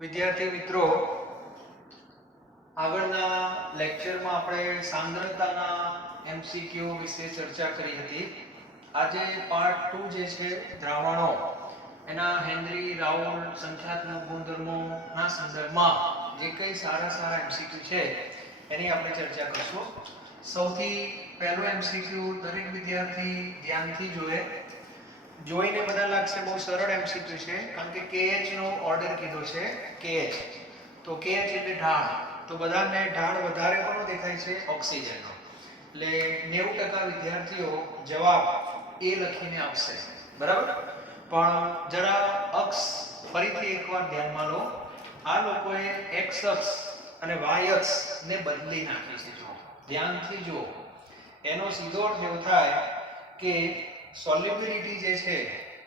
વિદ્યાર્થી મિત્રો, આગળના લેક્ચરમાં આપણે સાંદ્રતાના એમસીક્યુ વિશે ચર્ચા કરી હતી. આજે પાર્ટ 2 જે છે દ્રાવણો એના હેનરી રાઉલ સંખ્યાત્મક ગુણધર્મોના સંદર્ભમાં જે કંઈ સારા એમસીક્યુ છે એની આપણે ચર્ચા કરીશું. સૌથી પહેલો એમસીક્યુ દરેક વિદ્યાર્થી ધ્યાનથી જોઈને બધા લાગશે બહુ સરળ એમસીક્યુ છે, કારણ કે KH નો ઓર્ડર કીધો છે. KH તો KH એટલે ઢાળ, તો બધાને ઢાળ વધારે કોનો દેખાય છે? ઓક્સિજનનો. એટલે 90% વિદ્યાર્થીઓ જવાબ એ લખીને આપશે, બરાબર. પણ જરા અક્ષ ફરીથી એકવાર ધ્યાનમાં લો. આ લોકોએ x અક્ષ અને y અક્ષ ને બદલી નાખી છે. જો ધ્યાનથી જુઓ, એનો સીધો અર્થ એવો થાય કે સોલ્યુબિલિટી જે છે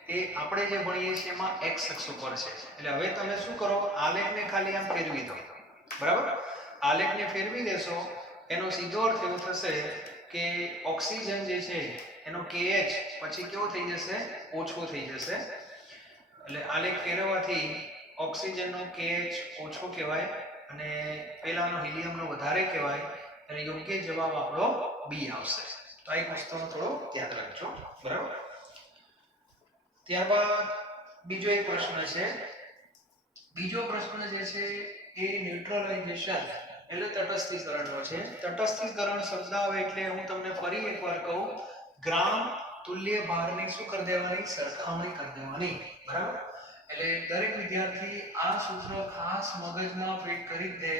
એ આપણે જે ભણીએ છીએ એમાં x અક્ષ ઉપર છે. એટલે હવે તમે શું કરો, આલેખને ખાલી આમ ફેરવી દો, બરાબર. આલેખને ફેરવી દેશો એનો સીધો અર્થ એવો થશે કે ઓક્સિજન જે છે એનો KH પછી કેવો થઈ જશે? ઓછો થઈ જશે. એટલે આલેખ ફેરવવાથી ઓક્સિજનનો KH ઓછો કહેવાય અને પેલાનો હિલિયમનો વધારે કહેવાય. એટલે યોગ્ય જવાબ આપણો B આવશે. તો આ એક વસ્તુનો થોડો યાદ રાખજો, બરાબર. ત્યારબાદ બીજો એક પ્રશ્ન છે. બીજો પ્રશ્ન જે છે એ ન્યુટ્રલાઇઝેશન એટલે તટસ્થીકરણનો છે. તટસ્થીકરણ શબ્દ આવે એટલે હું તમને ફરી એકવાર કહું, ગ્રામ તુલ્ય ભારને શું કરી દેવાની? સરખામણી કરી દેવાની, બરાબર. એટલે દરેક વિદ્યાર્થી આ સૂત્ર ખાસ મગજમાં ફિટ કરી દે.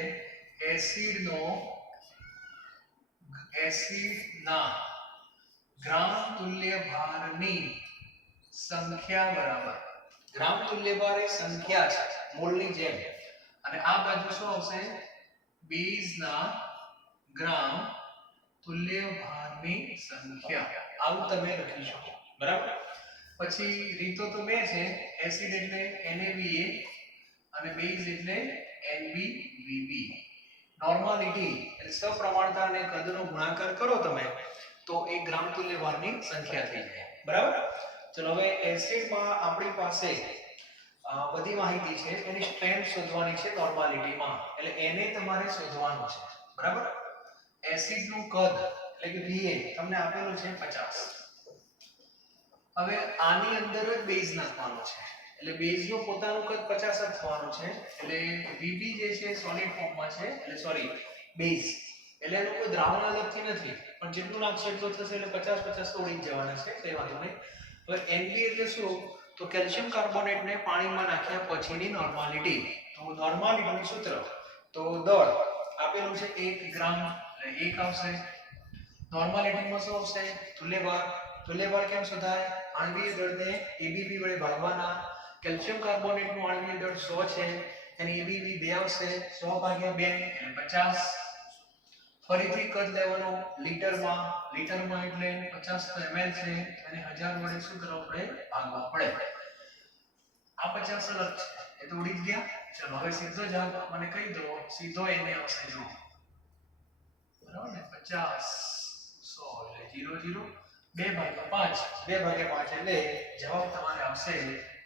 એસિડના ગ્રામ તુલ્ય ભારની સંખ્યા બરાબર, ગ્રામ તુલ્ય ભાર એ સંખ્યા છે મોલની જેમ, અને આ બાજુ શું આવશે? બેઝના ગ્રામ તુલ્ય ભારની સંખ્યા. આવું તમે લખી શકો, બરાબર. પછી રીતો તો બે છે. એસિડ એટલે NaVa અને બેઝ એટલે NbVb. નોર્માલિટી એટલે સપ્રમાણતા અને કદનો ગુણાકાર કરો તમે તો એ ગ્રામ તુલ્ય ભારની સંખ્યા થઈ જાય, બરાબર. ચલો હવે એસિડમાં આપણી પાસે બધી માહિતી છે. એની સ્ટ્રેન્થ શોધવાની છે નોર્માલિટીમાં, એટલે Na તમારે શોધવાનું છે, બરાબર. એસિડનું કદ એટલે કે Va તમને આપેલું છે 50. હવે આની અંદર જ બેઝ નાખવાનો છે, એટલે બેઝનું પોતાનું કદ 50 જ થવાનું છે. એટલે Vb જે છે સોલિડ ફોર્મમાં છે, એટલે સોરી બેઝ, એટલે એનું કોઈ દ્રાવણ અલગથી નથી, પણ જેટલું નાખશો એટલું થશે. એટલે 50 તો ઉડી જ જવાના છે, કઈ વાંધો નહીં. હવે Nb એટલે શું? તો કેલ્શિયમ કાર્બોનેટને પાણીમાં નાખ્યા પછીની નોર્માલિટી. તો નોર્માલિટીનું સૂત્ર તો દળ આપેલું છે 1 ગ્રામ, એટલે 1 આવશે. નોર્માલિટીમાં શું આવશે? તુલ્યભાર. તુલ્યભાર કેમ શોધાય? આણ્વિય દળને ABV વડે ભાગવાના. કેલ્શિયમ કાર્બોનેટનું આણ્વિય દળ 100 છે, એની ABV 2 આવશે. 100/2 એટલે 50. ફરીથી કદ લેવાનું લીટરમાં. લીટરમાં એટલે 50 ml છે, અને 1000 વડે શું કરવું પડે? ભાગવા પડે. આ 50 અલગ છે, એ તો ઉડી જ ગયા. ચલો હવે સીધો જવાબ મને કહી દો. સીધો એને આવશે, જો બરાબર ને. 50 100 એટલે 00. 2/5 2/5 એટલે જવાબ તમારે આવશે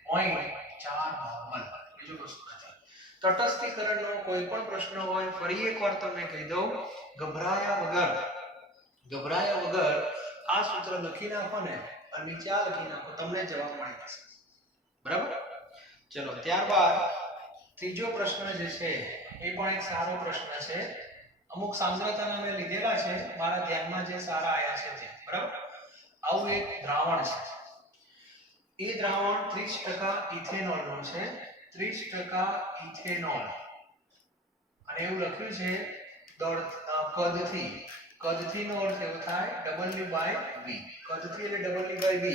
0.4 મોલ. બીજું કશું નથી. તટસ્થીકરણનો કોઈ પણ પ્રશ્ન હોય, ફરી એકવાર તમને કહી દઉં, ગભરાયા વગર આ સૂત્ર લખી નાખો ને અને નીચે આ લખી નાખો, તમને જવાબ મળી જશે, બરાબર. ચલો ત્યારબાદ ત્રીજો પ્રશ્ન જે છે એ પણ એક સારો પ્રશ્ન છે. અમુક સાંદ્રતાના મેં લીધેલા છે, મારા ધ્યાનમાં જે સારા આયા છે તે, બરાબર. આવું એક દ્રાવણ છે. એ દ્રાવણ 30% ઇથેનોલનું છે. 30% ઇથેનોલ, અને એવું લખ્યું છે કદથી નો અર્થ એવો થાય W/V. કદથી એટલે W/V,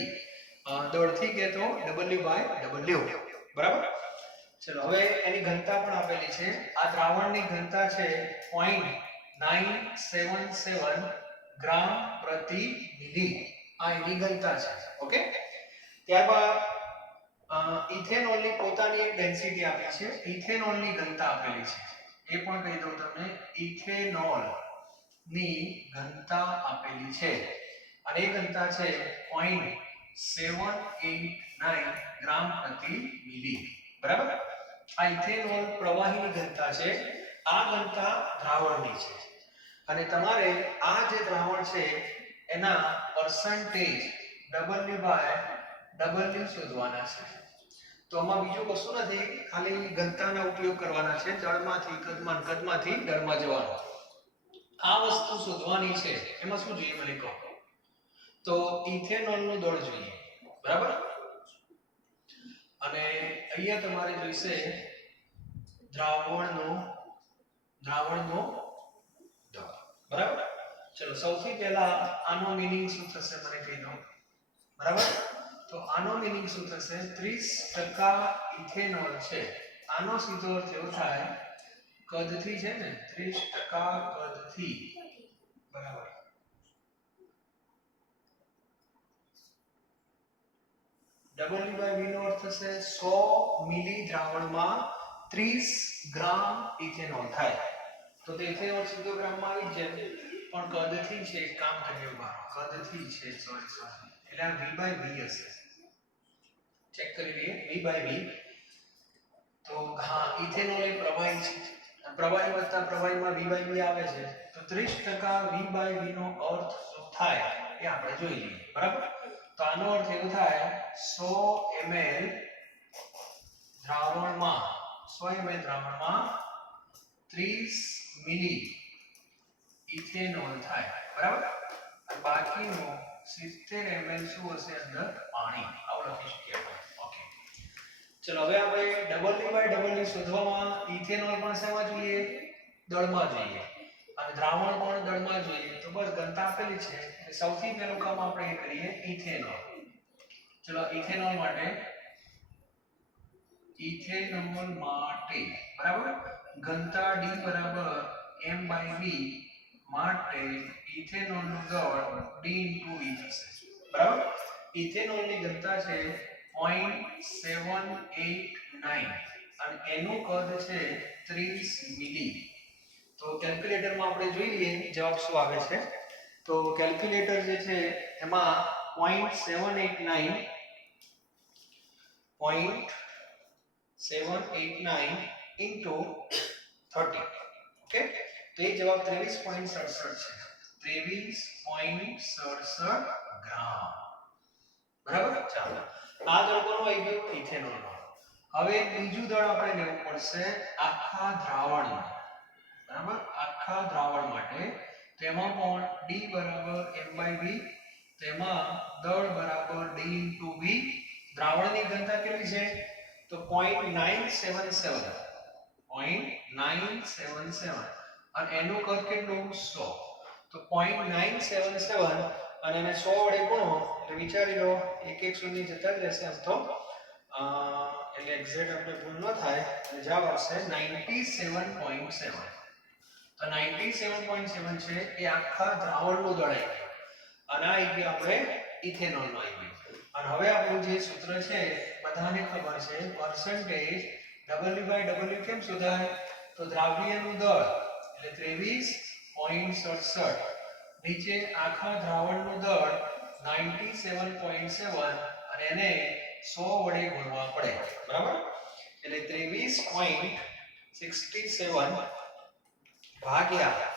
દળથી કે તો W/W, બરાબર. ચલો હવે એની ઘનતા પણ આપેલી છે. આ દ્રાવણની ઘનતા છે 0.977 ગ્રામ પ્રતિ મિલી. આ એની ઘનતા છે, ઓકે. ત્યારબાદ ઇથેનોલની પોતાની એક ડેન્સિટી આપી છે. ઇથેનોલની ઘનતા આપેલી છે, એ પણ કહી દઉં તમને. ઇથેનોલ ની ઘનતા આપેલી છે, અને એ ઘનતા છે 0.789 ગ્રામ પ્રતિ મિલી, બરાબર. આ ઇથેનોલ પ્રવાહીની ઘનતા છે, આ ઘનતા દ્રાવણની છે અને તમારે આ જે દ્રાવણ છે એના પરસેન્ટેજ W/W શોધવાના છે. તો આમાં બીજું કશું નથી, ખાલી ઘનતાનો ઉપયોગ કરવાના છે. જળમાંથી કદમાંથી દળમાં જવાનું. આ વસ્તુ શોધવાની છે. એમાં શું જોઈએ મને કહો? તો ઇથેનોલનું દળ જોઈએ, બરાબર? અને અહીંયા તમારે જોઈશે દ્રાવણનો દળ, બરાબર? ચલો સૌથી પહેલા આનો મીનિંગ શું થશે મને કહી દો, બરાબર? તો આનો મીનિંગ શું થશે? 30% ઇથેનોલ છે. આનો સીધો અર્થ એવો થાય કદથી છે ને, 30% કદથી, બરાબર? W/V નો અર્થ થશે 100 મિલી દ્રાવણમાં 30 ગ્રામ ઇથેનોલ થાય. તો તે ઇથેનોલ સીધો ગ્રામમાં આવી જાય, પણ કદથી છે, એક કામ કરીએ બારો, કદથી છે, સોરી એટલે આ V/V હશે. ચેક કરી લઈએ V/V. તો હા, ઇથેનોલ એ પ્રવાહી છે, પ્રવાહી વત્તા પ્રવાહીમાં V/V આવે છે. તો 30% V/V નો અર્થ શું થાય એ આપણે જોઈ લઈએ, બરાબર? તો આનો અર્થ એવો થાય 100 ml દ્રાવણમાં 30 મિલી ઇથેનોલ થાય, બરાબર? અને બાકીનું 70 ml શું હશે? અંદર પાણી. આવું લખી શકીએ આપણે. ઓકે, ચલો હવે આપણે W/W શોધવામાં ઇથેનોલ પણ શેમાં જોઈએ? દળમાં જોઈએ. અને દ્રાવણ પણ દળમાં જોઈએ. તો બસ ઘનતા આપેલી છે, સૌથી પહેલું કામ આપણે કરીએ ઇથેનોલ. ચલો ઇથેનોલ માટે બરાબર, ઘનતા D બરાબર M/V માટે ઇથેનોલનું દળ D × V થશે, બરાબર? ઇથેનોલની ઘનતા છે 0.789 અને એનું કદ છે 30 મિલી. તો કેલ્ક્યુલેટરમાં આપણે જોઈ લઈએ જવાબ શું આવે છે. તો કેલ્ક્યુલેટર જે છે એમાં 0.789 into 30. ઓકે, તો એ જવાબ 23.67 છે. 23.67 ગ્રામ, બરાબર? ચાલો, આ દળ કોનો આવી ગયો? ઇથેનોલનો. હવે બીજું દળ આપણે લેવું પડશે આખા દ્રાવણનું, બરાબર? આખા દ્રાવણ માટે તેમાં પણ D બરાબર M/V, તેમાં દળ બરાબર D × V. દ્રાવણની ઘનતા કેટલી છે? તો 0.977 અને એનું કદ કેટલું? 100. તો 0.977 અને એને 100 વડે ગુણો એટલે વિચારી લો, એક એક શૂન્ય જતા જ રહેશે આમ તો, એટલે એક્ઝેક્ટ આપણે ભૂલ ન થાય એટલે જવાબ આવશે 97.7. તો 97.7 છે એ આખા દ્રાવણનું દળ આવી ગયું અને આ આવી ગયું આપણે ઇથેનોલનું આવી ગયું. અને હવે આપણું જે સૂત્ર છે બધાને ખબર છે, પરસેન્ટેજ W/W કેમ શોધાય? તો દ્રાવ્યનું દળ એટલે 23.67 નીચે આખા દ્રાવણનું દળ 97.7 અને એને 100 વડે ગુણવા પડે, બરાબર? એટલે 23.67 ભાગ્યા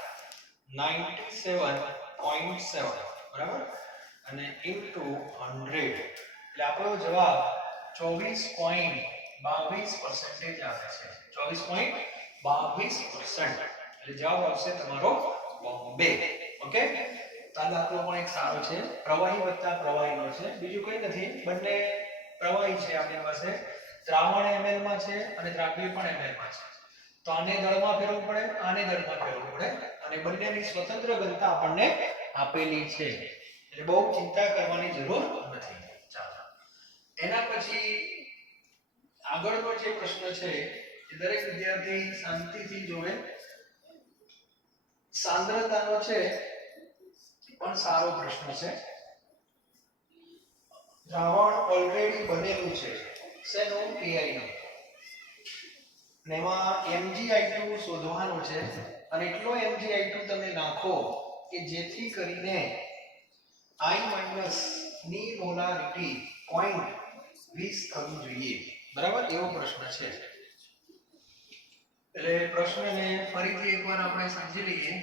97.7, બરાબર? અને ઇન્ટુ 100 એટલે આપણો જવાબ 24.22% આવે છે. 24.22% એટલે જવાબ આવશે તમારો બોમ્બે. ઓકે, તો આ દાખલો પણ એક સારો છે, પ્રવાહી વત્તા પ્રવાહીનો છે, બીજું કંઈ નથી. બંને પ્રવાહી છે આપણી પાસે, દ્રાવણ ml માં છે અને દ્રાવ્ય પણ ml માં છે. તો આને દળમાં ફેરવવું પડે, આને દળમાં ફેરવવું પડે અને બંનેની સ્વતંત્ર ઘનતા આપણને આપેલી છે, એટલે બહુ ચિંતા કરવાની જરૂર નથી. ચાલો, એના પછી આગળનો જે પ્રશ્ન છે એ દરેક વિદ્યાર્થી શાંતિથી જોવે. સાંદ્રતાનો છે પણ સારો પ્રશ્ન છે. દ્રાવણ ઓલરેડી બનેલું છે, શેનું? AI નું. અને એમાં MgI2 શોધવાનું છે અને એટલો MgI2 તમે નાખો કે જેથી કરીને I- ની મોલારિટી 0.20 થવી જોઈએ, બરાબર? એવો પ્રશ્ન છે. એટલે પ્રશ્નને ફરીથી એકવાર આપણે સમજી લઈએ.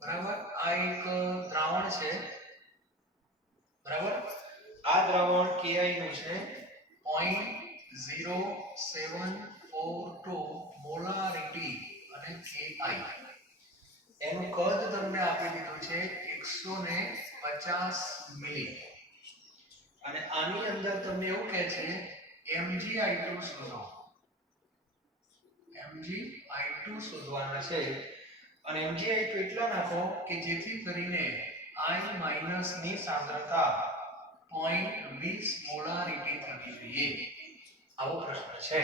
બરાબર, આ એક દ્રાવણ છે. બરાબર, આ દ્રાવણ Ki નું છે 0.0742 મોલારિટી અને Ki. એનું કદ તમને આપી દીધું છે 150 મિલી. અને આની અંદર તમને એવું કહે છે MgI2 શોધો. MgI2 શોધવાના છે. અને MgI2 એટલા નાખો કે જેથી કરીને I માઈનસ ની સાંદ્રતા 0.20 મોલારિટી થવી જોઈએ. આવો પ્રશ્ન છે.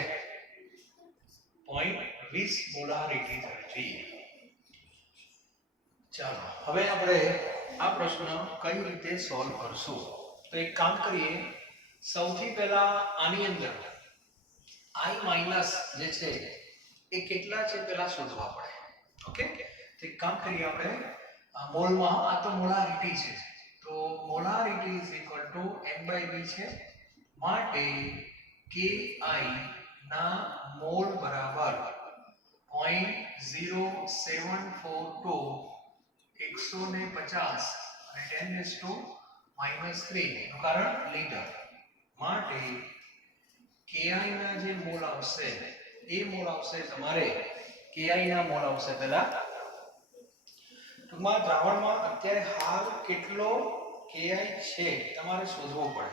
0.20 મોલારિટી થવી જોઈએ. ચાલો હવે આપણે આ પ્રશ્ન કઈ રીતે સોલ્વ કરશું? તો એક કામ કરીએ. સૌથી પહેલા આની અંદર I માઈનસ જે છે એ કેટલા છે પહેલા શોધવા પડે. ઓકે, તો એક કામ કરીએ આપણે. મોલમાં આ તો મોલારિટી છે, તો molarity is equal to n/v છે. માટે Ki ના મોલ બરાબર 0.0742 150 અને 10⁻³ નું કારણ લીટર. માટે Ki ના જે મોલ આવશે એ મોલ આવશે તમારે Ki ના મોલ આવશે પહેલા. ટૂંકમાં દ્રાવણમાં અત્યારે હાલ કેટલો Ki છે તમારે શોધવો પડે.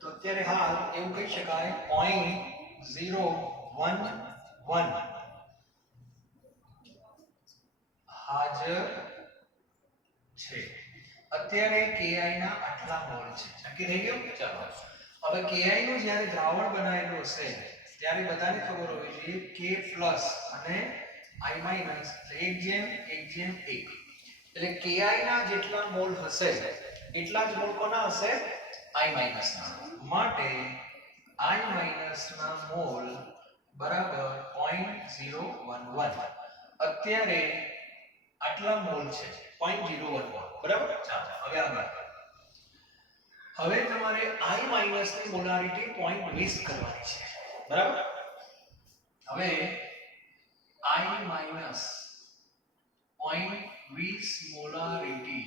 તો અત્યારે હાલ એવું કહી શકાય 0.011 હાજર છે. અત્યારે Ki ના આટલા મોલ છે. નક્કી થઈ ગયું? ચાલો હવે Ki નું જ્યારે દ્રાવણ બનાવેલું હશે ત્યારે બધાને ખબર હોવી જોઈએ K પ્લસ અને I માઈનસ 1:1:1. એટલે Ki ના જેટલા મોલ હશે એટલા જ મોલ કોના હશે? I માઈનસ ના. માટે I માઈનસ ના મોલ બરાબર 0.011. અત્યારે આટલા મોલ છે 0.011. બરાબર. ચાલો હવે આગળ. હવે તમારે I માઈનસ ની મોલારિટી 0.20 કરવાની છે. બરાબર. હવે I માઈનસ 0.20 મોલારિટી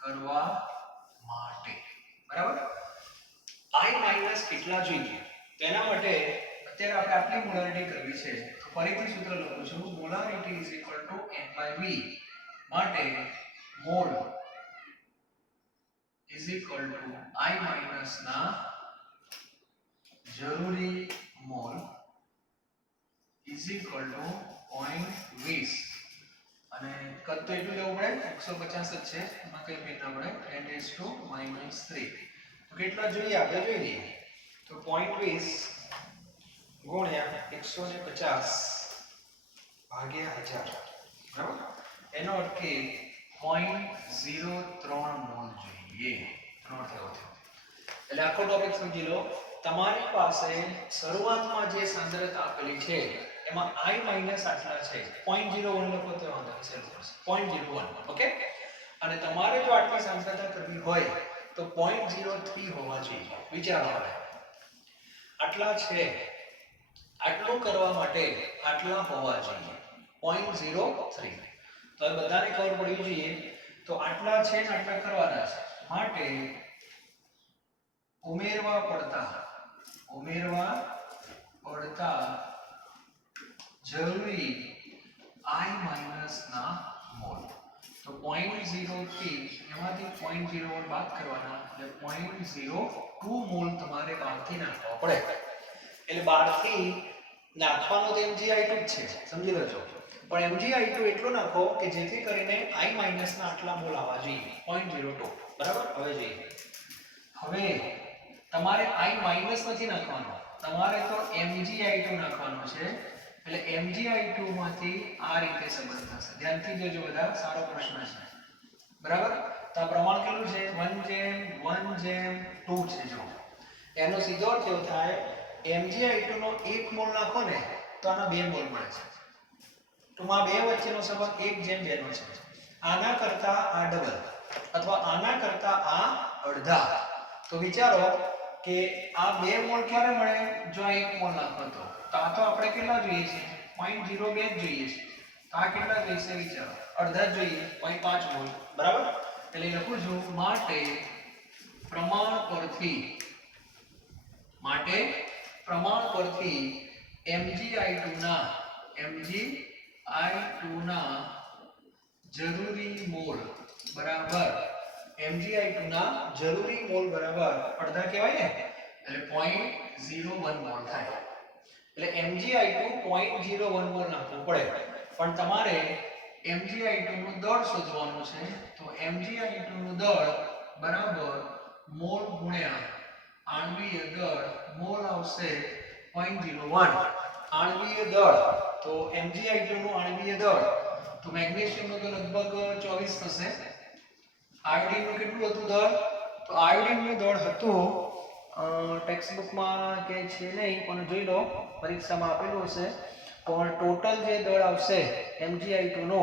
કરવા માટે બરાબર I માઈનસ કેટલા જોઈએ તેના માટે અત્યારે આપણે આટલી મોલારિટી કરવી છે. તો ફરીથી સૂત્ર લખું છું. Molarity is equal to n/v. માટે mall is equal to I minus ના જરૂરી મોલ ઇઝ ઇક્વલ ટુ 0.20 અને કદ તો એટલું લેવું પડે 150 જ છે. એમાં કઈ ભેદ ના પડે 10⁻³ તો કેટલા જોઈએ આપણે જોઈ લઈએ. તો 0.20 ગુણ્યા 150 ભાગ્યા 1000. બરાબર. એનો અર્થ કે 0.03 મોલ જોઈએ. એનો અર્થ એવો થયો. એટલે આખો ટોપિક સમજી લો. તમારી પાસે શરૂઆતમાં જે સાંદ્રતા આપેલી છે એમાં I માઈનસ આટલા છે. 0.01 લખો તો વાંધો નહીં, સેલ કરશે 0.01. ઓકે, અને તમારે જો આટલી સાંદ્રતા કરવી હોય તો 0.03 હોવા જોઈએ. વિચારો હવે આટલા છે, આટલું કરવા માટે આટલા હોવા જોઈએ 0.03. તો હવે બધાને ખબર પડવી જોઈએ. તો આટલા છે ને આટલા કરવાના છે. માટે ઉમેરવા પડતા જરૂરી I માઈનસ ના મોલ. તો 0.03 એમાંથી 0.01 બાદ કરવાના એટલે 0.02 મોલ તમારે બહારથી નાખવા પડે. એટલે બહારથી નાખવાનો તો MgI2 જ છે, સમજી લેજો. પણ MgI2 એટલું નાખો કે જેથી કરીને I માઈનસ ના આટલા મોલ આવવા જોઈએ 0.02. બરાબર. હવે જોઈએ. હવે તમારે I માઈનસ નથી નાખવાનો, તમારે તો MgI2 નાખવાનો છે. એટલે MgI2 માંથી આ રીતે સંબંધ થશે. ધ્યાનથી જોજો બધા, સારો પ્રશ્ન છે. બરાબર. તો આ પ્રમાણ કેટલું છે? 1:1:2 છે. જો એનો સીધો અર્થ એવો થાય MgI2 નો 1 મોલ નાખો ને તો આના 2 મોલ મળે છે. તો આ બે વચ્ચેનો સંબંધ 1:2 નો છે. આના કરતા આ ડબલ અથવા આના કરતા આ અડધા. તો વિચારો કે આ 2 મોલ ક્યારે મળે? જો આ 1 મોલ નાખો તો આ તો આપણે કેટલા જોઈએ છે? 0.02 જ જોઈએ છે. તો આ કેટલા જોઈશે વિચારો? અડધા જ જોઈએ, 0.5 મોલ. બરાબર? એટલે લખું છું માટે પ્રમાણ પરથી MgI2 ના જરૂરી મોલ બરાબર અડધા કહેવાય ને, એટલે 0.01 મોલ થાય. એટલે MgI2 0.01 મોલ નાખવું પડે. પણ તમારે MgI2 નું દળ શોધવાનું છે. તો MgI2 નું દળ બરાબર મોલ ગુણ્યા આણ્વીય દળ. મોલ આવશે 0.01. આણ્વીય દળ તો MgI2 નું આણ્વીય દળ તો મેગ્નેશિયમ નું તો લગભગ 24 થશે. આયોડિન નું કેટલું હતું દળ? તો આયોડિન નું દળ હતું ટેક્સ્ટ બુકમાં કે છે નહીં પણ જોઈ લો, પરીક્ષામાં આપેલું હશે. પણ ટોટલ જે દળ આવશે MgI2 નો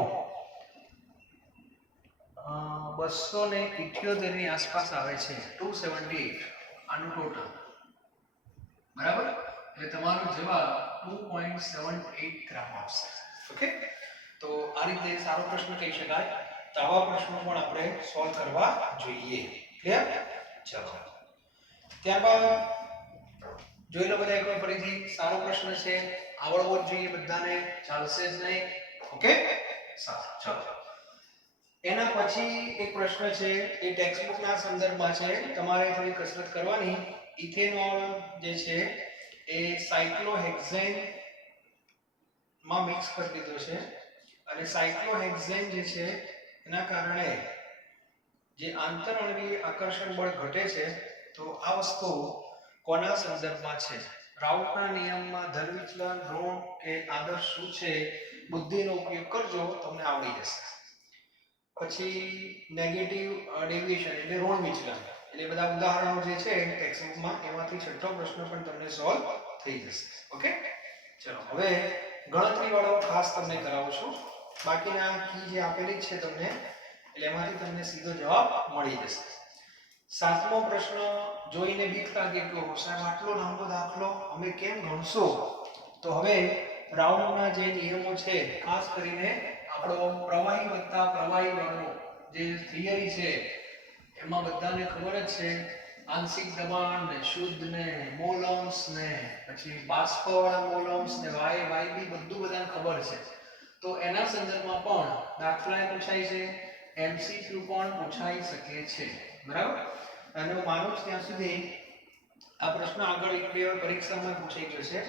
278 ની આસપાસ આવે છે. 278 આનું ટોટલ. બરાબર? એટલે તમારો જવાબ 2.78 ગ્રામ આવશે. ઓકે? તો આ રીતે સારો પ્રશ્ન કહી શકાય. તો આવા પ્રશ્નો પણ આપણે સોલ્વ કરવા જોઈએ. ક્લિયર? ચલો. ત્યારબાદ જોઈ લો બધા એકવાર ફરીથી. સારો પ્રશ્ન છે, આવડવો જ જોઈએ બધાને, ચાલશે જ નહીં. ઓકે? સારું. ચલો. એના પછી એક પ્રશ્ન છે, એ ટેક્સ્ટ બુકના સંદર્ભમાં છે. તમારે થોડી કસરત કરવાની. ઇથેનોલ જે છે એ સાયક્લોહેક્સેન માં મિક્સ કરી દીધો છે અને સાયક્લોહેક્સેન જે છે એના કારણે જે આંતરઅણ્વીય આકર્ષણ બળ ઘટે છે. તો આ વસ્તુ કોના સંદર્ભમાં છે? રાઉટના નિયમમાં ધન વિચલન, ઋણ કે આદર્શ શું છે? બુદ્ધિનો ઉપયોગ કરજો, તમને આવડી જશે. પછી નેગેટિવ ડેવિએશન એટલે ઋણ વિચલન. એટલે બધા ઉદાહરણો જે છે ટેક્સ્ટ બુકમાં એમાંથી છઠ્ઠો પ્રશ્ન પણ તમને સોલ્વ થઈ જશે. ઓકે? ચલો હવે ગણતરી વાળો ખાસ તમને કરાવું છું. બાકીના કી જે આપેલી છે તમને, એટલે એમાંથી તમને સીધો જવાબ મળી જશે. સાતમો પ્રશ્ન જોઈને બીક લાગે કે સાહેબ આટલો લાંબો દાખલો અમે કેમ ગણશું? તો હવે રાઉન્ડના જે નિયમો છે, ખાસ કરીને આપણો પ્રવાહી વત્તા પ્રવાહી વાળો જે થિયરી છે એમાં બધાને ખબર જ છે, આંશિક દબાણ ને શુદ્ધ ને મોલમ્સ ને પછી બાષ્પવાળા મોલમ્સ ને YB બધું બધાને ખબર છે. તો એના સંદર્ભમાં પણ દાખલા પૂછાય છે, MCQ પણ પૂછાઈ શકે છે. બરાબર? અને હું માનું છું ત્યાં સુધી આ પ્રશ્ન આગળ એક બે પરીક્ષામાં પૂછાઈ ગયો છે,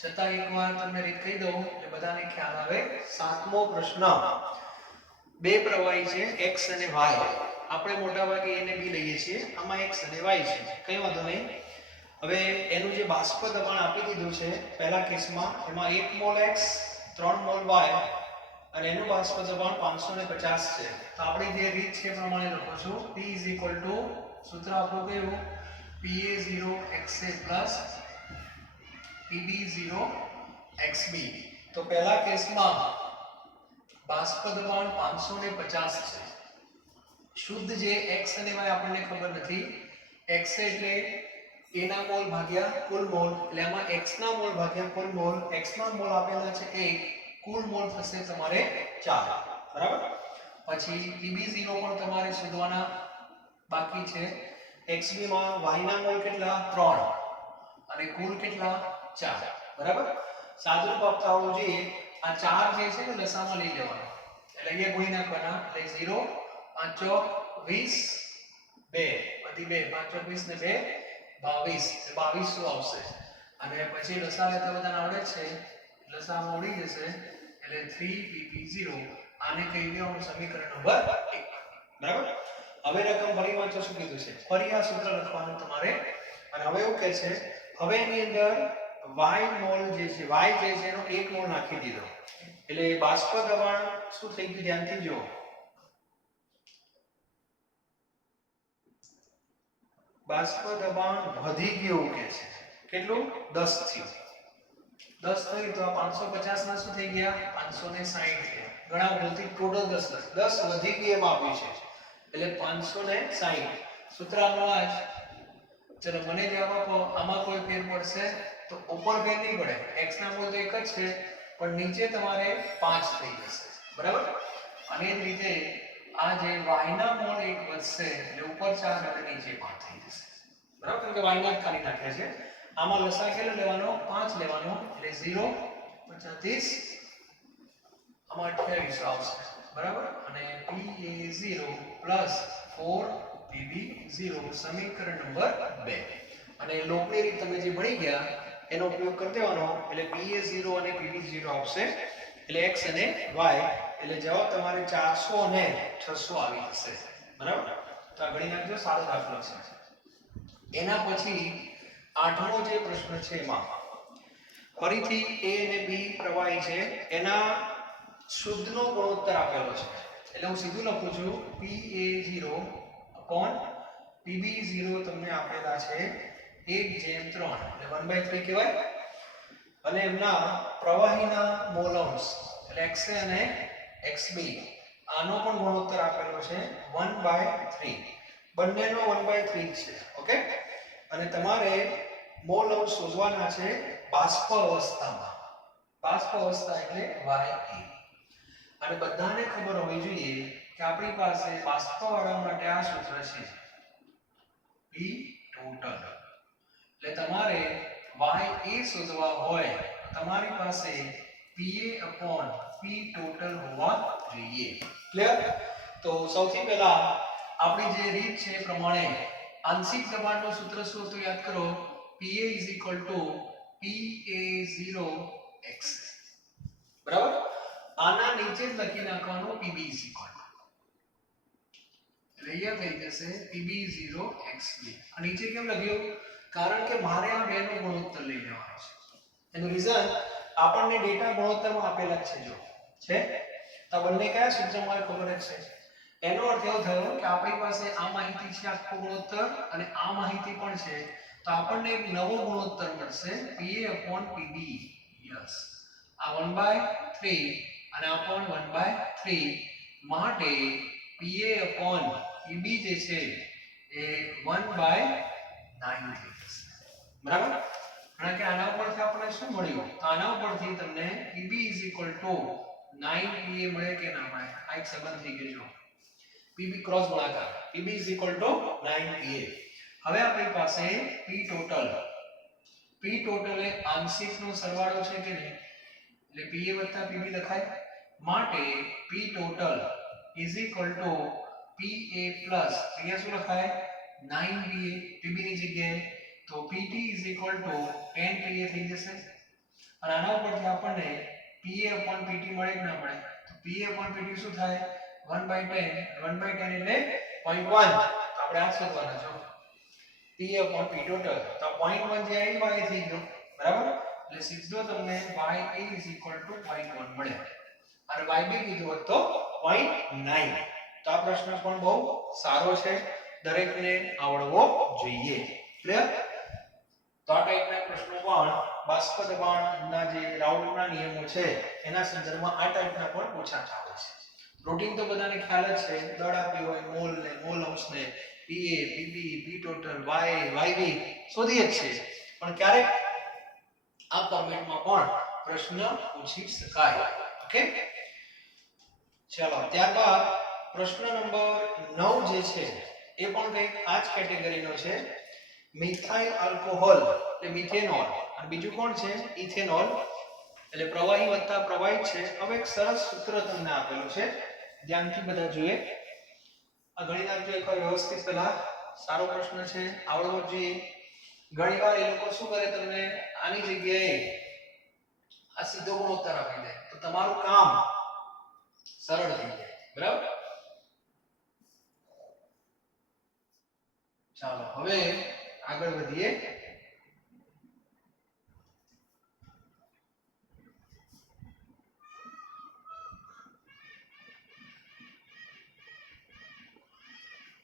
છતાં એકવાર તમને રીત કહી દઉં એટલે બધાને ખ્યાલ આવે. સાતમો પ્રશ્ન, બે પ્રવાહી છે x અને y. આપણે મોટાભાગે a ને b લઈએ છીએ, આમાં x અને y છે, કઈ વાંધો નહીં. હવે એનું જે બાષ્પ દબાણ આપી દીધું છે પહેલા કેસમાં, એમાં 1 મોલ x 3 મોલ y અને એનું બાષ્પ દબાણ 550 છે. તો આપણી જે રીત છે પ્રમાણે લખો છું, p સૂત્ર આપણું કયું? Pa0 xa Pb0 xb. તો પહેલા કેસમાં બાષ્પ દબાણ 550 છે. શુદ્ધ જે x અને y આપણને ખબર નથી. x એટલે a ના મોલ ભાગ્યા કુલ મોલ, એટલે આમાં x ના મોલ ભાગ્યા કુલ મોલ. x ના મોલ આપેલા છે 1, કુલ મોલ થશે તમારે 4. બરાબર? પછી Pb0 પણ તમારે શોધવાના બાકી છે. xb માં y ના મોલ કેટલા? 3 અને કુલ કેટલા? 4. બરાબર? સાદુરૂપ આપતા આવડવું જોઈએ. આ 4 જે છે ને લસામાં લઈ લેવાનો, એટલે અહીંયા ગુણી નાખવાના. એટલે 0 5 ચોક 20 2 વધી 2 5 ચોક 20 ને 2 22, 2200 આવશે. અને પછી લસા લેતા બધાને આવડે છે, લસામાં ઉડી જશે એટલે 3Pb0. આને કહી દેવાનું સમીકરણ નંબર 1. બરાબર? હવે રકમ ફરી વાંચો શું કીધું છે, ફરી આ સૂત્ર લખવાનું તમારે. અને હવે એવું કહે છે, હવે એની અંદર y મોલ જે છે, y જે છે એનો 1 મોલ નાખી દીધો, એટલે બાષ્પ દબાણ શું થઈ ગયું? ધ્યાનથી જો, બાષ્પ દબાણ વધી ગયું કે છે. કેટલું? 10 થયું. 10 થયું તો આ 550 ના શું થઈ ગયા? 560 થયા. ઘણા ભૂલથી ટોટલ 10 વધી ગયું એમ આપ્યું છે, એટલે 560. સૂત્ર આપણું આ ચલો મને જવાબ આપો, આમાં કોઈ ફેર પડશે? તો ઉપર ફેર નહીં પડે, x ના મોલ તો એક જ છે, પણ નીચે તમારે 5 થઈ જશે, બરાબર? અને એ જ રીતે આ જે y ના મોલ એક વધશે એટલે ઉપર 4 અને નીચે 5 થઈ જશે, બરાબર? કેમ કે y ના ખાલી નાખ્યા છે. આમાં લસા કેટલો લેવાનો? 5 લેવાનો, એટલે 0 35 આમાં 28 આવશે, બરાબર? અને PA0 4 PB0 સમીકરણ નંબર 2. અને લોકની રીત તમે જે ભણી ગયા એનો ઉપયોગ કરી દેવાનો, એટલે PA0 અને PB0 આવશે, એટલે x અને y, એટલે જવાબ તમારે 400 અને 600 આવી જશે, બરાબર? તો આ ગણી નાખજો, સારો દાખલો છે. એના પછી 8મો જે પ્રશ્ન છે એમાં ફરીથી a અને b પ્રવાહી છે, એના શુદ્ધનો ગુણોત્તર આપેલો છે, એટલે હું સીધું લખું છું PA0 PB0 તમને આપેલા છે 1/3, એટલે 1/3 કહેવાય. અને એમના પ્રવાહીના મોલ અંશ એટલે XA અને XB આનો પણ ગુણોત્તર આપેલો છે 1/3, બંનેનો 1/3 છે, ઓકે? અને તમારે મોલ અંશ શોધવાના છે બાષ્પ અવસ્થામાં. બાષ્પ અવસ્થા એટલે YA. અને બધાને ખબર હોવી જોઈએ કે આપણી પાસે બાષ્પવાળા માટે આ સૂત્ર છે P total. એટલે તમારે YA શોધવા હોય તો તમારી પાસે PA/P total હોવા જોઈએ. ક્લિયર? તો સૌથી પહેલા આપણી જે રીત છે એ પ્રમાણે આંશિક દબાણનું સૂત્ર શું હતું યાદ કરો? PA PA0x, બરાબર? આના નીચે જ લખી નાખવાનું PB એટલે અહીંયા થઈ જશે PB0xB. આ નીચે કેમ લખ્યું? કારણ કે મારે આ બેનો ગુણોત્તર લઈ લેવાનો છે. એનું રીઝન આપણને ડેટા ગુણોત્તરમાં આપેલા જ છે, જો છે તો બંને કયા સૂત્રમાં ખબર જ છે. એનો અર્થ એવો થયો કે આપણી પાસે આ માહિતી છે આખો ગુણોત્તર, અને આ માહિતી પણ છે, તો આપણને એક નવો ગુણોત્તર મળશે PA/PB. યસ, આ 1/3 અને આ પણ 1/3 માટે PA/PB જે છે એ 1/9 થઈ જશે, બરાબર? કારણ કે આના ઉપરથી આપણને શું મળ્યું? તો આના ઉપરથી તમને PB 9 PA મળે કે ના મળે? આ એક સંબંધ થઈ ગયો. PB ક્રોસ ગુણાકાર PB 9 PA. હવે આપણી પાસે P total એ આંશિકનો સરવાળો છે કે નહીં? એટલે PA + PB લખાય. માટે P total PA અહીંયા શું લખાય? 9 PA PB ની જગ્યાએ, તો PT 10 PA થઈ જશે. અને આના ઉપરથી આપણને PA/PT મળે કે ના મળે? તો PA/PT શું થાય? 1/10. 1/10 એટલે 0.1. તો આપણે આ શોધવાના છો PA/P total. તો 0.1 જે આવી y થઈ ગયો, બરાબર? એટલે સીધો તમને YA 0.1 મળે. અને YB કીધું હોત તો 0.9. તો આ પ્રશ્ન પણ બહુ સારો છે, દરેકને આવડવો જોઈએ. ક્લિયર? તો આ ટાઈપના પ્રશ્નો પણ બાષ્પ દબાણના જે રાઉલ્ટના નિયમો છે એના સંદર્ભમાં આ ટાઈપના પણ પૂછાતા હોય છે. રૂટીન તો બધાને ખ્યાલ જ છે, દળ આપ્યું હોય, મોલ ને mall અંશને PA PB P total YB શોધીએ જ છે, પણ ક્યારેક આ ફોર્મેટમાં પણ પ્રશ્ન પૂછી શકાય. ઓકે, ચાલો ત્યારબાદ પ્રશ્ન નંબર 9 જે છે એ પણ કંઈક આ જ કેટેગરીનો છે. મિથાઇલ આલ્કોહોલ એટલે મિથેનોલ, અને બીજું કોણ છે? ઇથેનોલ. એટલે પ્રવાહી વત્તા પ્રવાહિત છે. હવે એક સરસ સૂત્ર તમને આપેલું છે, ધ્યાનથી બધા જોઈએ. આ ગણી નાખજો એકવાર વ્યવસ્થિત. પહેલા સારો પ્રશ્ન છે, આવડવો જોઈએ. ઘણીવાર એ લોકો શું કરે, તમને આની જગ્યાએ આ સીધો ગુણોત્તર આપી દે, તો તમારું કામ સરળ થઈ જાય, બરાબર? ચાલો હવે આગળ વધીએ.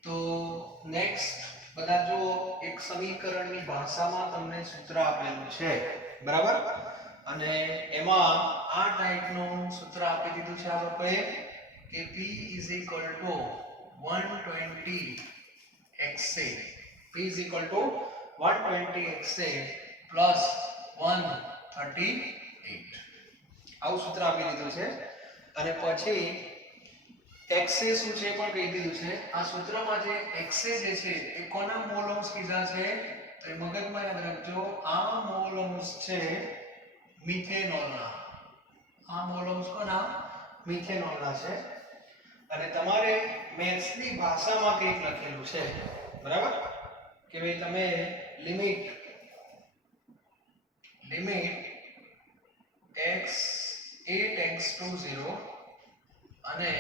તો નેક્સ્ટ બધા જો એક સમીકરણની ભાષામાં તમને સૂત્ર આપેલું છે, બરાબર? અને એમાં આ ટાઈપનું સૂત્ર આપી દીધું છે આ લોકોએ કે P = 120 XA. P = 120 XA plus 138 આવું સૂત્ર આપી દીધું છે અને પછી XA શું છે પણ કહી દીધું છે આ સૂત્રમાં જે XA જે છે એ કોના મોલ અંશ કીધા છે તો મગજમાં યાદ રાખજો આ મોલ અંશ છે મિથેનોલના આ મોલ અંશ કોના મિથેનોલના છે અને તમારે મેથ્સની ભાષામાં કંઈક લખેલું છે બરાબર કે ભાઈ તમે લિમિટ x 8 ટેન્ડ્સ ટુ 0 અને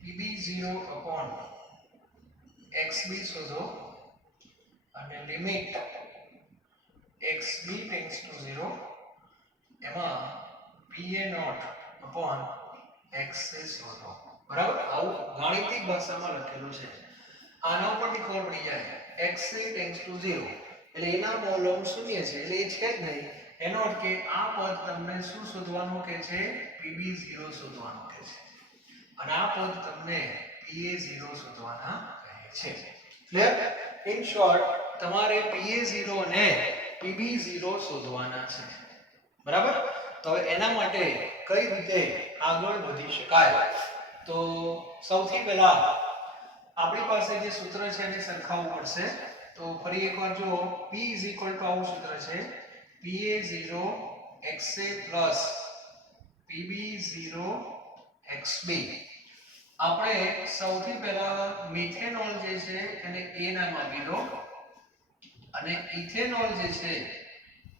pb0 upon xb શોધો અને લિમિટ xb ટેન્ડ્સ ટુ 0 એમાં pa0 upon xa શોધો બરાબર આવું ગાણિતિક ભાષામાં લખેલું છે આના ઉપરથી ખબર પડી જાય xa ટેન્ડ્સ ટુ 0 એટલે એના મોલ અંશ શૂન્ય છે એટલે એ છે જ નહીં એનો અર્થ કે આ પદ તમને શું શોધવાનું કે છે pb0 શોધવાનું કે છે અને આ પદ તમને pa0 શોધવાના કહે છે ક્લિયર ઇન શોર્ટ તમારે pa0 અને pb0 શોધવાના છે બરાબર તો હવે એના માટે કઈ રીતે આગળ વધી શકાય તો સૌથી પહેલા આપણી પાસે જે સૂત્ર છે એને સરખાવવું પડશે તો ફરી એકવાર જો p આવું સૂત્ર છે pa0 xa pb0 xb આપણે સૌથી પહેલા મિથેનોલ જે છે એને a નામ આપી દો અને ઇથેનોલ જે છે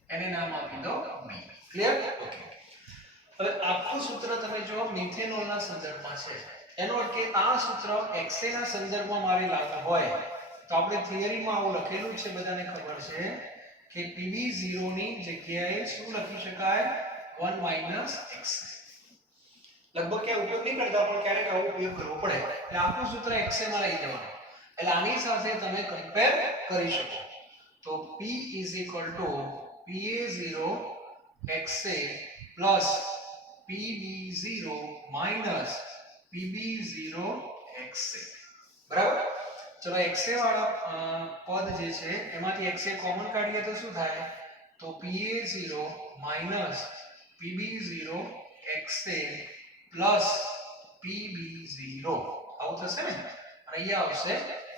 એને નામ આપી દો b ક્લિયર ઓકે હવે આખું સૂત્ર તમે જો મિથેનોલના સંદર્ભમાં છે એનો અર્થ કે આ સૂત્ર XA ના સંદર્ભમાં મારે લાગુ હોય તો આપણે થિયરીમાં આવું લખેલું છે બધાને ખબર છે કે pb0 ની જગ્યાએ શું લખી શકાય 1 - XA લગભગ ક્યાં ઉપયોગ નહીં કરતા પણ ક્યારેક આવો ઉપયોગ કરવો પડે એટલે આખું સૂત્ર XA માં લઈ જવાનું એટલે આની સાથે તમે કમ્પેર કરી શકો તો p pa0 XA plus pb0 minus pb0 XA બરાબર ચલો XA વાળા પદ જે છે એમાંથી XA કોમન કાઢીએ તો શું થાય તો pa0 minus pb0 XA plus pb0 આવું થશે ને અને અહીંયા આવશે p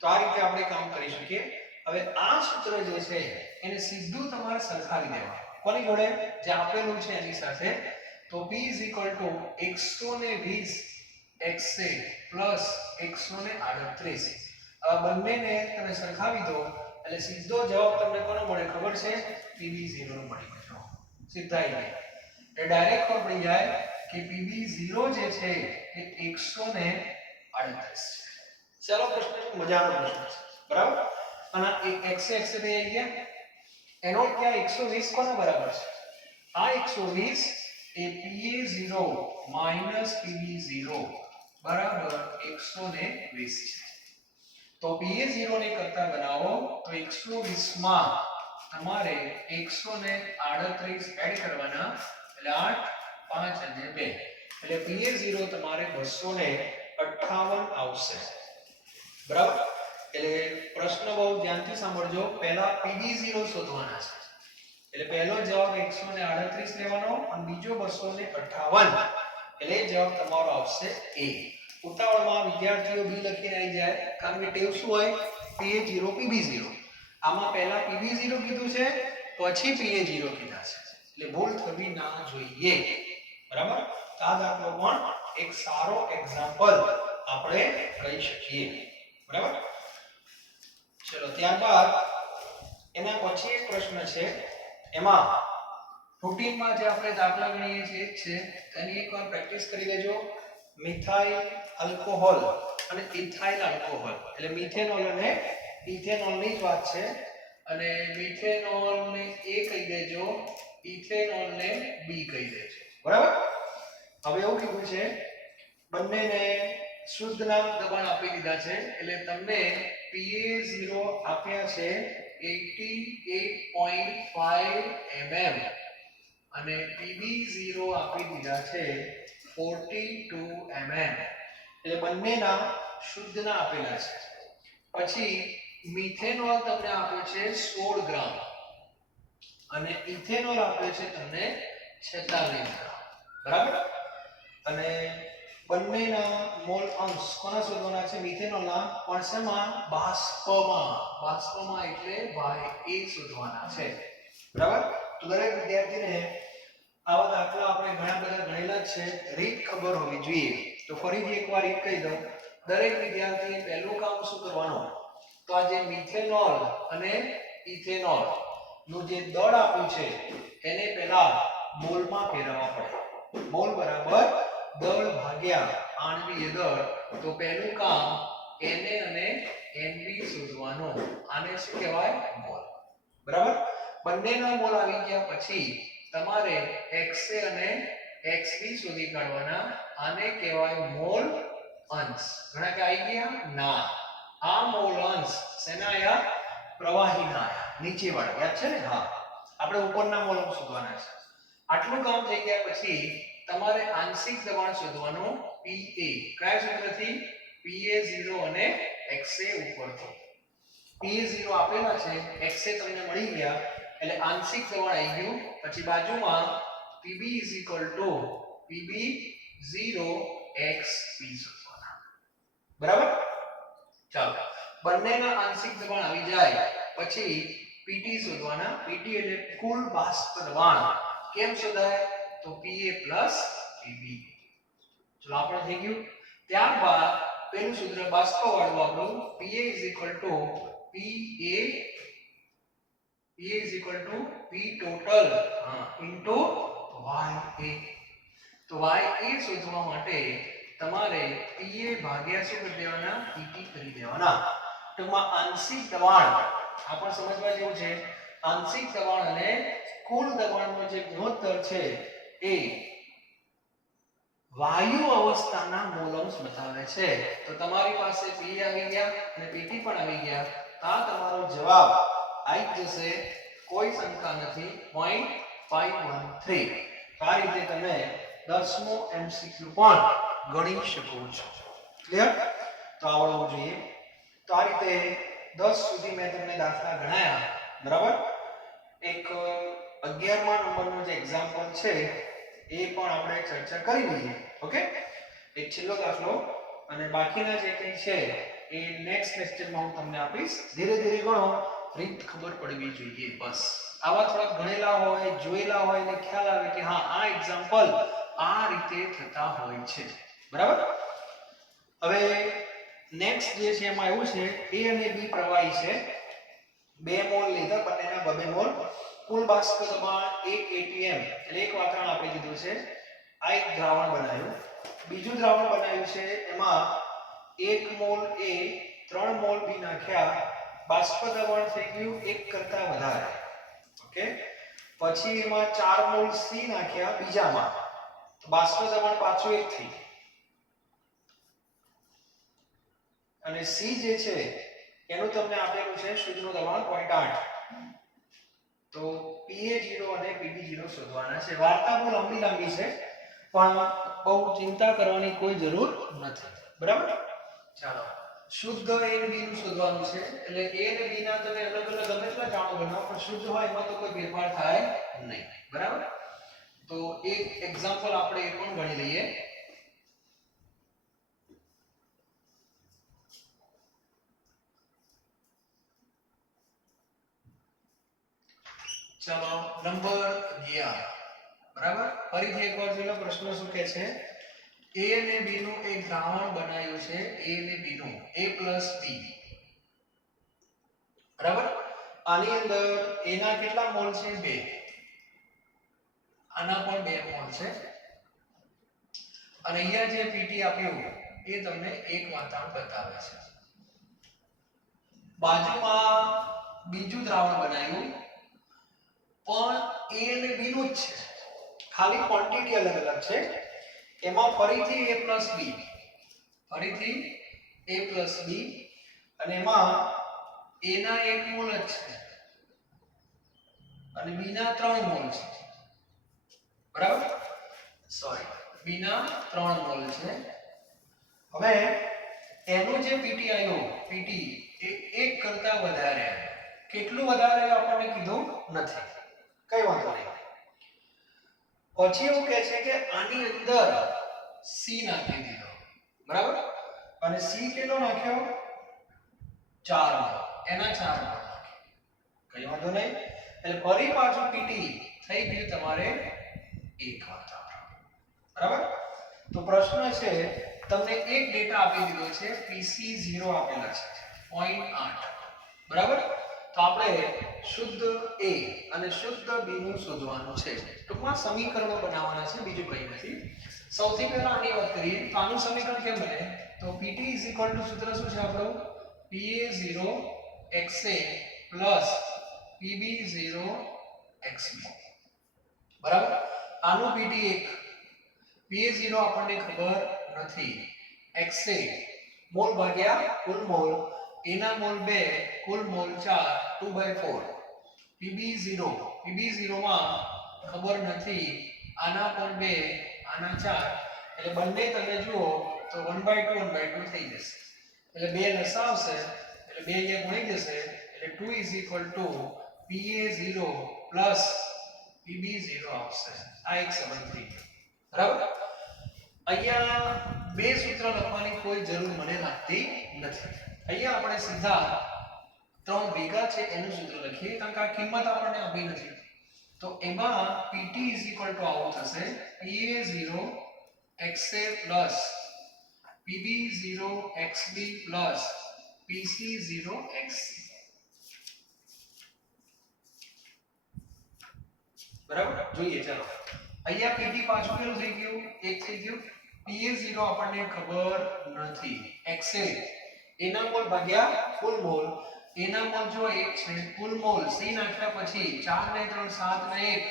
તો આ રીતે આપણે કામ કરી શકીએ હવે આ સૂત્ર જે છે એને સીધું તમારે સરખાવી દેવાનું કોની જોડે જે આપેલું છે એની સાથે તો p 120 XA plus 138 આ બંનેને તમે સરખાવી દો એટલે સીધો જવાબ તમને કોનો મળે ખબર છે pb0 નો મળી જશે સીધા આવી એટલે ડાયરેક્ટ ખબર પડી જાય કે pb0 જે છે એ 138 છે ચાલો પ્રશ્ન મજાનો પ્રશ્ન છે બરાબર અને XA XA બે આવી ગયા એનો ક્યાં 120 કોના બરાબર છે આ 120 એ pa0 pb0 બરાબર 120 છે તો pa0 ને કરતા બનાવો તો 120 માં તમારે 138 એડ કરવાના એટલે 8 5 અને 2 એટલે pa0 તમારે 258 આવશે બરાબર એટલે પ્રશ્ન બહુ ધ્યાનથી સાંભળજો પહેલા pb0 શોધવાના છે એટલે પહેલો જવાબ 138 લેવાનો અને બીજો 258 એટલે જવાબ તમારો આવશે a ઉતાવળમાં વિદ્યાર્થીઓ b લખીને આવી જાય કારણ કે ટેવ શું હોય pa0 pb0 આમાં પહેલા pb0 કીધું છે પછી pa0 કીધા છે એટલે ભૂલ થવી ના જોઈએ બરાબર આ દાખલો પણ એક સારો એક્ઝામ્પલ આપણે કહી શકીએ બરાબર ચલો ત્યારબાદ એના પછી એક પ્રશ્ન છે એમાં રૂટીનમાં જે આપણે દાખલા ગણીએ છીએ છે તેની એકવાર પ્રેક્ટિસ કરી લેજો મિથાઇલ આલ્કોહોલ અને ઇથાઇલ આલ્કોહોલ એટલે મિથેનોલ અને ઇથેનોલ ની જ વાત છે અને મિથેનોલ ને a કહી દેજો ઇથેનોલ ને b કહી દેજો બરાબર હવે એવું કીધું છે બંનેને શુદ્ધ નામ દબાણ આપી દીધા છે એટલે તમને pa0 આપ્યા છે 88.5 mm અને pb0 આપી દીધા છે 42 mm એટલે બંનેના શુદ્ધના આપેલા છે પછી મિથેનોલ તમને આપ્યો છે 16 ગ્રામ અને ઇથેનોલ આપ્યો છે તમને 46 ગ્રામ, બરાબર? અને બંનેના મોલ અંશ કોના શોધવાના છે? મિથેનોલના, પણ શેમાં? બાષ્પમાં એટલે Ya શોધવાના છે, બરાબર? તો દરેક વિદ્યાર્થીને આવા દાખલા આપણે ઘણા બધા ગણેલા છે, રીત ખબર હોવી જોઈએ. તો ફરીથી એકવાર રીત કહી દઉં. દરેક વિદ્યાર્થીએ પહેલું કામ શું કરવાનું? તો આ જે મિથેનોલ અને ઇથેનોલ નું જે દળ આપ્યું છે એને પહેલા મોલમાં ફેરવવા પડે. મોલ બરાબર દળ ભાગ્યા આણ્વીય દળ. તો પહેલું કામ Na અને Nb શોધવાનું. આને શું કહેવાય? મોલ, બરાબર? બંનેના મોલ આવી ગયા પછી તમારે XA અને XB શોધી કાઢવાના. આને કહેવાય મોલ અંશ. ઘણા કે આવી ગયા? ના, આ મોલ અંશ શેના આયા? પ્રવાહીના આયા, નીચે વાળા. યાદ છે ને? હા, આપણે ઉપરના મોલ અંશ શોધવાના છે. આટલું કામ થઈ ગયા પછી તમારે આંશિક દબાણ શોધવાનું. Pa કયા સૂત્રથી? Pa0 અને XA ઉપરથી. Pa0 આપેલા છે, XA તમને મળી ગયા એટલે આંશિક દબાણ આવી ગયું. પછી બાજુમાં Pb Pb0 XB શોધવાના, બરાબર? ચાલો, બંનેના આંશિક દબાણ આવી જાય પછી Pt શોધવાના. Pt એટલે કુલ બાષ્પ દબાણ. કેમ શોધાય? તો Pa Pb. ચલો, આપણે થઈ ગયું. ત્યારબાદ પેલું સૂત્ર બાષ્પ વાળું આપણું Pa P total into Ya. તો Ya શોધવા માટે તમારે Pa ભાગ્યા શું કરી દેવાના? Pt કરી દેવાના. ટૂંકમાં આંશિક દબાણ આ પણ સમજવા જેવું છે. આંશિક દબાણ અને કુલ દબાણનો જે ગુણોત્તર છે એ વાયુ અવસ્થાના મોલ અંશ બતાવે છે. તો તમારી પાસે Pa આવી ગયા અને Pt પણ આવી ગયા. આ તમારો જવાબ આવી જશે, કોઈ શંકા નથી, 0.513. આ રીતે તમે 10મો MCQ પણ ગણી શકો છો. ક્લિયર? તો આવડવું જોઈએ. તો આ રીતે 10 સુધી મેં તમને દાખલા ગણાયા, બરાબર? એક 11મા નંબરનો જે એક્ઝામ્પલ છે એ પણ આપણે ચર્ચા કરી લઈએ. ઓકે, એક છેલ્લો દાખલો અને બાકીના જે કંઈ છે એ નેક્સ્ટ લેક્ચરમાં હું તમને આપીશ. ધીરે ધીરે ગણો, રીત ખબર પડવી જોઈએ. બસ આવા થોડા ગણેલા હોય, જોયેલા હોય એટલે ખ્યાલ આવે કે હા, આ એક્ઝામ્પલ આ રીતે થતા હોય છે, બરાબર? હવે નેક્સ્ટ જે છે એમાં એવું છે, A અને B પ્રવાહી છે. 2 મોલ લીધા, બંનેના 2 મોલ. કુલ બાષ્પ દબાણ 1 atm એટલે એક વાતાવરણ આપણે દીધું છે. આ એક દ્રાવણ બનાવ્યું. બીજું દ્રાવણ બનાવ્યું છે, એમાં 1 મોલ A 3 મોલ B નાખ્યા. બાષ્પ દબાણ થઈ ગયું 1 કરતા વધારે. ઓકે, પછી એમાં 4 મોલ C નાખ્યા બીજામાં, તો બાષ્પ દબાણ પાછું 1 થઈ ગયું. અને C જે છે એનું તમને આપેલું છે શુદ્ધનું દબાણ 0.8. તો Pa0 અને Pb0 શોધવાના છે. વાર્તા બહુ લાંબી છે પણ બહુ ચિંતા કરવાની કોઈ જરૂર નથી, બરાબર? ચાલો, શુદ્ધ A અને B નું શોધવાનું છે. એટલે A અને B ના તમે અલગ અલગ ગમે એટલા જાણો બનાવો પણ શુદ્ધ હોય એમાં તો કોઈ ફેરફાર થાય નહીં, બરાબર? તો એક એક્ઝામ્પલ આપણે એ પણ ગણી લઈએ. ચલો, નંબર 11, બરાબર? ફરીથી એકવાર જોઈ પ્રશ્ન શું કહે છે? A અને B નું એક દ્રાવણ બનાવ્યું છે. A અને B નું A plus B, બરાબર? આની અંદર A ના કેટલા મોલ છે? 2. આના પણ 2 મોલ છે. અને અહીંયા જે Pt આપ્યું એ તમને એક વાતાવરણ બતાવે છે. બાજુમાં બીજું દ્રાવણ બનાવ્યું પણ A અને B નું જ છે, ખાલી ક્વોન્ટિટી અલગ અલગ છે. એમાં ફરીથી A plus B, ફરીથી A plus B, અને એમાં A ના 1 મોલ જ છે અને B ના 3 મોલ છે, બરાબર? સોરી, B ના 3 મોલ છે. હવે એનું જે Pt આવ્યો, Pt એ 1 કરતા કરતા વધારે કેટલું વધારે આપણને કીધું નથી કઈ વાંધો નહીં પછી એવું કહે છે કે આની અંદર c નાખી દીધો બરાબર અને c કેટલો નાખ્યો 4 એના 4 નાખ્યો કઈ વાંધો નહીં એટલે ફરી પાછું પીટી થઈ ગયું તમારે એક વાતાવરણ બરાબર તો પ્રશ્ન છે તમને એક ડેટા આપી દીધો છે PC0 આપેલા છે 0.8 બરાબર તો આપણે શુદ્ધ A અને શુદ્ધ B નું શોધવાનું છે ટૂંકમાં સમીકરણો બનાવવાના છે બીજું કંઈ નથી સૌથી પહેલા આની વાત કરીએ તો આનું સમીકરણ કેમ બને તો PT સૂત્ર શું છે આપણું PA0 XA PB0 XB બરાબર આનું PT1 PA0 આપણને ખબર નથી XA મોલ ભાગ્યા કુલ મોલ A ના મોલ 2 કુલ મોલ 4 2/4 PB0 માં ખબર નથી આના મોલ 2 આના 4 એટલે બંને તમે જુઓ તો 1/2 થઈ જશે એટલે બે લસા આવશે એટલે બે અહીંયા ગુણી જશે એટલે 2 PA0 PB0 આવશે આ એક સંબંધ થઈ ગયો બરાબર અહીંયા બે સૂત્ર લખવાની કોઈ જરૂર મને લાગતી નથી અહીંયા આપણે સીધા ત્રણ ભેગા છે એનું સૂત્ર લખીએ કારણ કે આ કિંમત આપણને આપી નથી તો એમાં PT આવું થશે PA0 XA PB0 XB PC0 XC બરાબર જોઈએ ચાલો અહીંયા PT પાછું કેવું થઈ ગયું એક થઈ ગયું PA0 આપણને ખબર નથી XA એના મોલ ભાગ્યા કુલ મોલ એના મોલ જો 1 છે કુલ મોલ C નાખ્યા પછી 4 ને 3 7 ને 1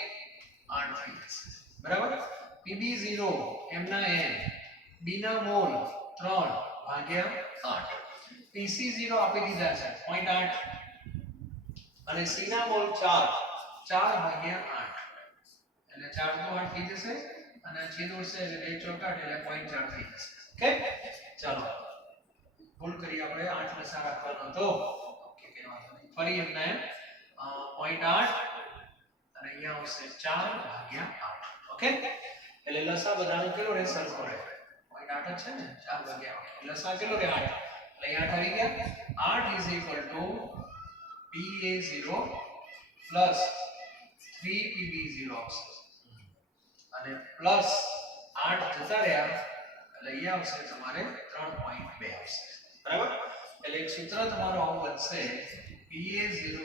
8 થઈ જશે બરાબર PB0 એમના n B ના મોલ 3 ભાગ્યા 8 PC0 આપી દીધા છે 0.8 અને C ના મોલ 4 ભાગ્યા 8 એટલે 4 તો 8 થઈ જશે અને છેદ ઉડશે એટલે 2 ચોક 8 એટલે 0.4 થઈ જશે ઓકે ચાલો ભૂલ કરી આપણે 8 લસા રાખવાનો હતો ઓકે કે વાંધો નહીં ફરી એમને 0.8 અને અહીંયા આવશે 4 ભાગ્યા 8 ઓકે એટલે લસા બધાનો કેટલો રહે સરખો રહે 0.8 જ છે ને 4 ભાગ્યા 8 લસા કેટલો રહે 8 એટલે 8 આવી ગયા 8 PA0 3PB0 આવશે અને પ્લસ 8 જતા રહ્યા એટલે અહીંયા આવશે તમારે 3.2 આવશે બરાબર એટલે એક સૂત્ર તમારું આવું બનશે PA0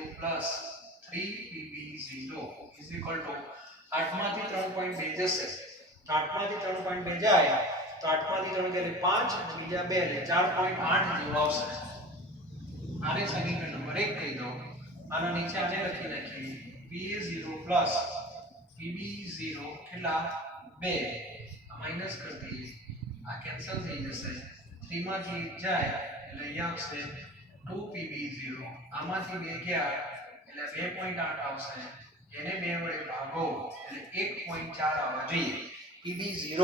3PB0 8 માંથી 3.2 જશે તો 8 માંથી 3.2 જાય તો 8 માંથી 3 એટલે 5 બીજા 2 એટલે 4.8 જેવું આવશે આને સમીકરણ નંબર 1 કહી દો આના નીચે આને લખી નાખીએ PA0 PB0 કેટલા 2 માઈનસ કરી દઈએ આ કેન્સલ થઈ જશે 3 માંથી 1 જાય એટલે અહીંયા આવશે 2PB0 આમાંથી 2 ગયા એટલે 2.8 આવશે એને 2 વડે ભાગો એટલે 1.4 આવવા જોઈએ PB0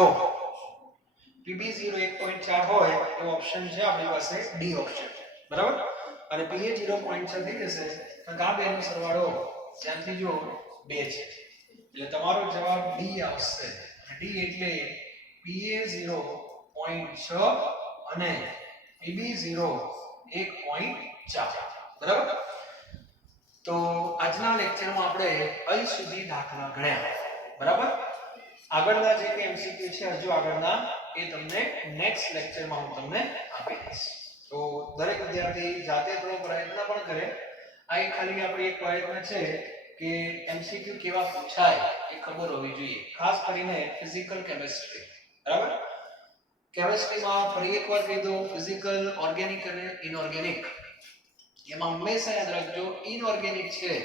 1.4 હોય તો ઓપ્શન છે આપણી પાસે ડી ઓપ્શન બરાબર અને PA0 0.6 થઈ જશે તો આ બેનો સરવાળો ધ્યાનથી જો 2 છે એટલે તમારો જવાબ ડી આવશે ડી એટલે PA0 0.6 અને PB0 1.4 બરાબર તો આજના લેક્ચરમાં આપણે અહીં સુધી દાખલા ગણ્યા બરાબર આગળના જે કે MCQ છે હજુ આગળના એ તમને નેક્સ્ટ લેક્ચરમાં હું તમને આપી દઈશ તો દરેક વિદ્યાર્થી જાતે થોડો પ્રયત્ન પણ કરે આ એક ખાલી આપણી એક પ્રયત્ન છે કે MCQ કેવા પૂછાય એ ખબર હોવી જોઈએ ખાસ કરીને ફિઝિકલ કેમિસ્ટ્રી બરાબર કેમિસ્ટ્રીમાં ફરી એકવાર કહી દઉં ફિઝિકલ ઓર્ગેનિક અને ઇનઓર્ગેનિક એમાં હંમેશા યાદ રાખજો ઇનઓર્ગેનિક છે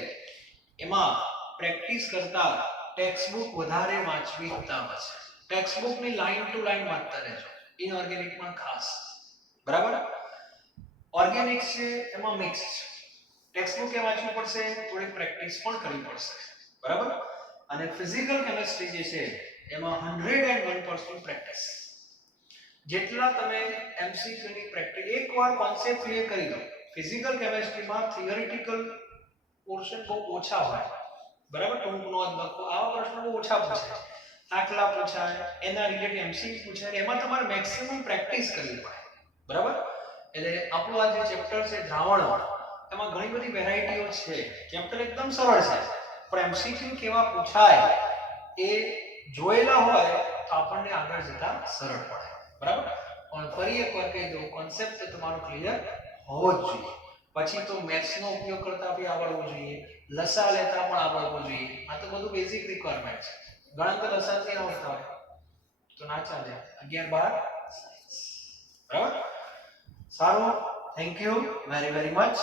એમાં પ્રેક્ટિસ કરતા ટેક્સ્ટ બુક વધારે વાંચવી ઉત્તમ છે ટેક્સ્ટ બુક ની લાઈન ટુ લાઈન વાંચતા રહેજો ઇનઓર્ગેનિક માં ખાસ બરાબર ઓર્ગેનિક છે એમાં મિક્સ છે ટેક્સ્ટ બુક એ વાંચવું પડશે થોડી પ્રેક્ટિસ પણ કરવી પડશે બરાબર અને ફિઝિકલ કેમિસ્ટ્રી જે છે એમાં 101% પ્રેક્ટિસ જેટલા તમે MCQ ની પ્રેક્ટિસ એકવાર કોન્સેપ્ટ ક્લિયર કરી દો ફિઝિકલ કેમેસ્ટ્રીમાં થિયરિટિકલ પોર્શન બહુ ઓછા હોય, બરાબર, ટૂંક નોંધ લખો, આવા પ્રશ્નો બહુ ઓછા પૂછાય, દાખલા પૂછાય, એના રિલેટેડ એમસીક્યુ પૂછાય, એમાં તમારે મેક્સિમમ પ્રેક્ટિસ કરવી પડે, બરાબર. એટલે આપણું આ જે ચેપ્ટર છે દ્રાવણો, એમાં ઘણી બધી વેરાયટીઓ છે. ચેપ્ટર એકદમ સરળ છે, પણ એમસીક્યુ કેવા પૂછાય એ જોયેલા હોય તો આપણને આગળ જતા સરળ પડે, બરાબર. પણ ફરી એકવાર કહી દઉં, કોન્સેપ્ટ તમારો ક્લિયર હોવો જ જોઈએ. પછી તો મેથ્સ નો ઉપયોગ કરતા બી આવડવું જોઈએ, લસા લેતા પણ આવડવું જોઈએ. આ તો બધું બેઝિક રિક્વાયરમેન્ટ છે. ઘણા તો લસા નહીં આવડતા હોય તો ના ચાલે. 11 12 સાયન્સ, બરાબર. સારું, thank you very very much.